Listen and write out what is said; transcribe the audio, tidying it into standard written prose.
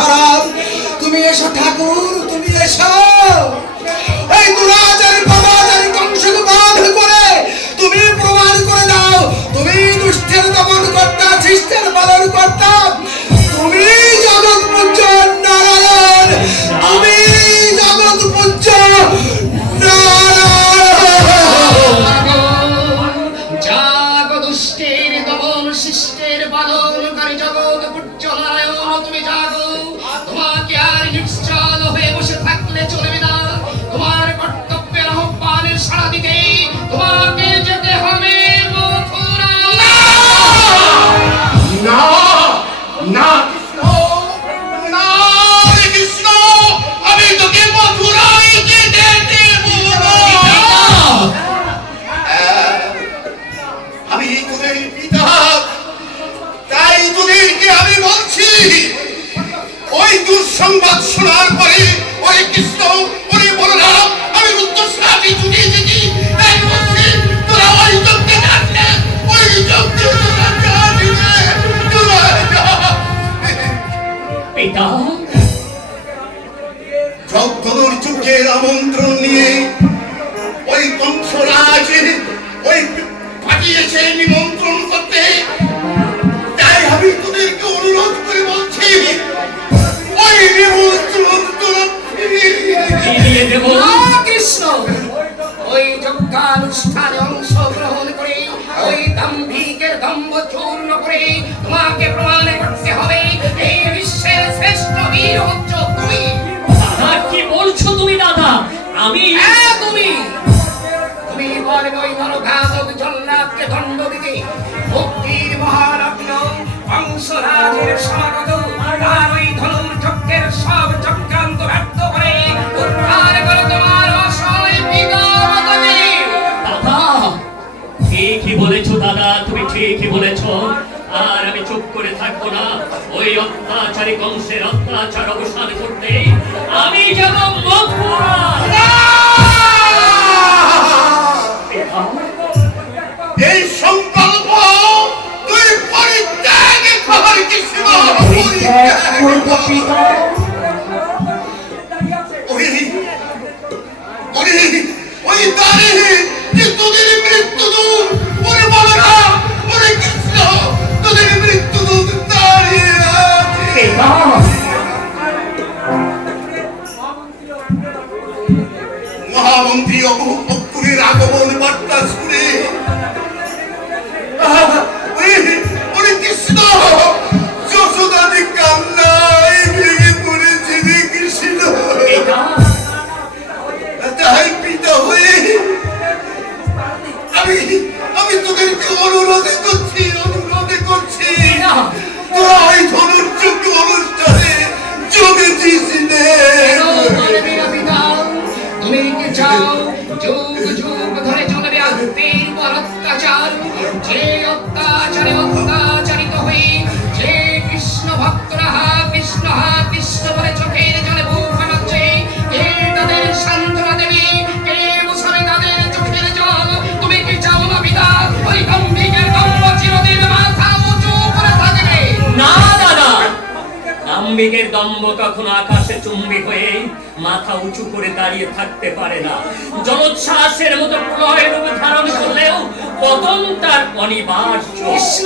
খারাপ। তুমি এসো ঠাকুর, তুমি এসো। এই দুরাচারী পাপাচারী কংসকে বাধ করে তুমি প্রমাণ করে দাও তুমি দুষ্টের দমন কর্তা, শিষ্টের পালন কর্তা, তুমি জগৎ পূজ্য নারায়ণ, তুমি জগৎ পূজ্য শিষ্টের পালনকারী জগৎ পূজ্য নারায়ণ, তুমি জাগো। তোমাকে আর নিশ্চল হয়ে বসে থাকলে চলবে না। তোমার কর্তব্যের আহ্বানের সাড়া দিতে তোমাকে যেতে হবে মথুরা। না না কৃষ্ণ, না রে কৃষ্ণ, আমি তোকে মথুরায় যেতে দেব না। আমি তোদের পিতা, তাই তোদেরকে আমি বলছি, ওই দুঃসংবাদ শোনার পরে ওরে কৃষ্ণ, ওরে বলরাম, আমি রুদ্রশ্রাবী যুগে যেতে, তাই বলছি তোরা ওই যজ্ঞে যাচ্ছে, ওই যজ্ঞে তোরা যাবি না, তোরা যা। পিতা, যজ্ঞর যুগের আমন্ত্রণ নিয়ে ওই কংসরাজ ওই পাঠিয়েছে নিমন্ত্রণ করতে, তাই আমি তোদেরকে অনুরোধ করে বলছি, ওই নিমন্ত্রণ তোরা ফিরিয়ে দেব না কৃষ্ণ। ওই যজ্ঞানুষ্ঠানে অংশগ্রহণ করে ওই দাম্ভিকের দম্ভ চূর্ণ করে তোমাকে প্রমাণ করতে হবে এই বিশ্বের শ্রেষ্ঠ বীর হচ্ছ তুমি। দাদা, কি বলছো তুমি দাদা? আমি হ্যাঁ, তুমি বলবে ওই নরঘাতক জল্লাদকে দণ্ড দিতে। মুক্তির মহারত্ন কংসরাজের সমাগত আর ওই ধনুর চক্রের সব চক্রান্ত ব্যর্থ করে উদ্ধার করে তোমার অসহায় পিতামাতাকে। দাদা, ঠিকই বলেছো দাদা, তুমি ঠিকই বলেছো। আর আমি চুপ করে থাকবো না। ওই অত্যাচারী কংসের অত্যাচার অবসান করতে আমি যাব মথুরা। এই সংকল্প তুই পরিত্যাগ কর কৃষ্ণ, ওই দাঁড়ে যে তোদের মৃত্যু দূর, ওরে বলো না, ওরে কৃষ্ণ, তোদের মৃত্যু দূর দাঁড়িয়ে আছে। মহামন্ত্রী অপুরের আগমন বার্তা শুনে ওরে কৃষ্ণ, যশোদাদি কান্নায় ভেঙে পড়েছে রে কৃষ্ণ। তাই পিতা হয়ে আমি তোদেরকে অনুরোধে করছি, তোরা ওই ধনুর্যজ্ঞ অনুষ্ঠানে যোগে দিস নে। তুমি কি চাও যুগ যুগ ধরে চলবে আত্মীর উপর অত্যাচার? যে অত্যাচারে অত্যাচারিত হয়ে যে কৃষ্ণ ভক্তরা হা কৃষ্ণ বলে চোখের জলে বুক ফাটাচ্ছে, কে তাদের সান্ত্বনা দেবে, কে মুছাবে তাদের চোখের জল? তুমি কি চাও না পিতা ওই দাম্ভিকের দম্ভ চিরদিন মাথা উঁচু করে থাকবে? না দাদা, দাম্ভিকের দম্ভ কখনো আকাশে চুম্বি হয়ে মাথা উঁচু করে দাঁড়িয়ে থাকতে পারে না। জলোচ্ছ্বাসের মতো প্রলয় রূপ ধারণ করলেও পতন তার অনিবার্য। কৃষ্ণ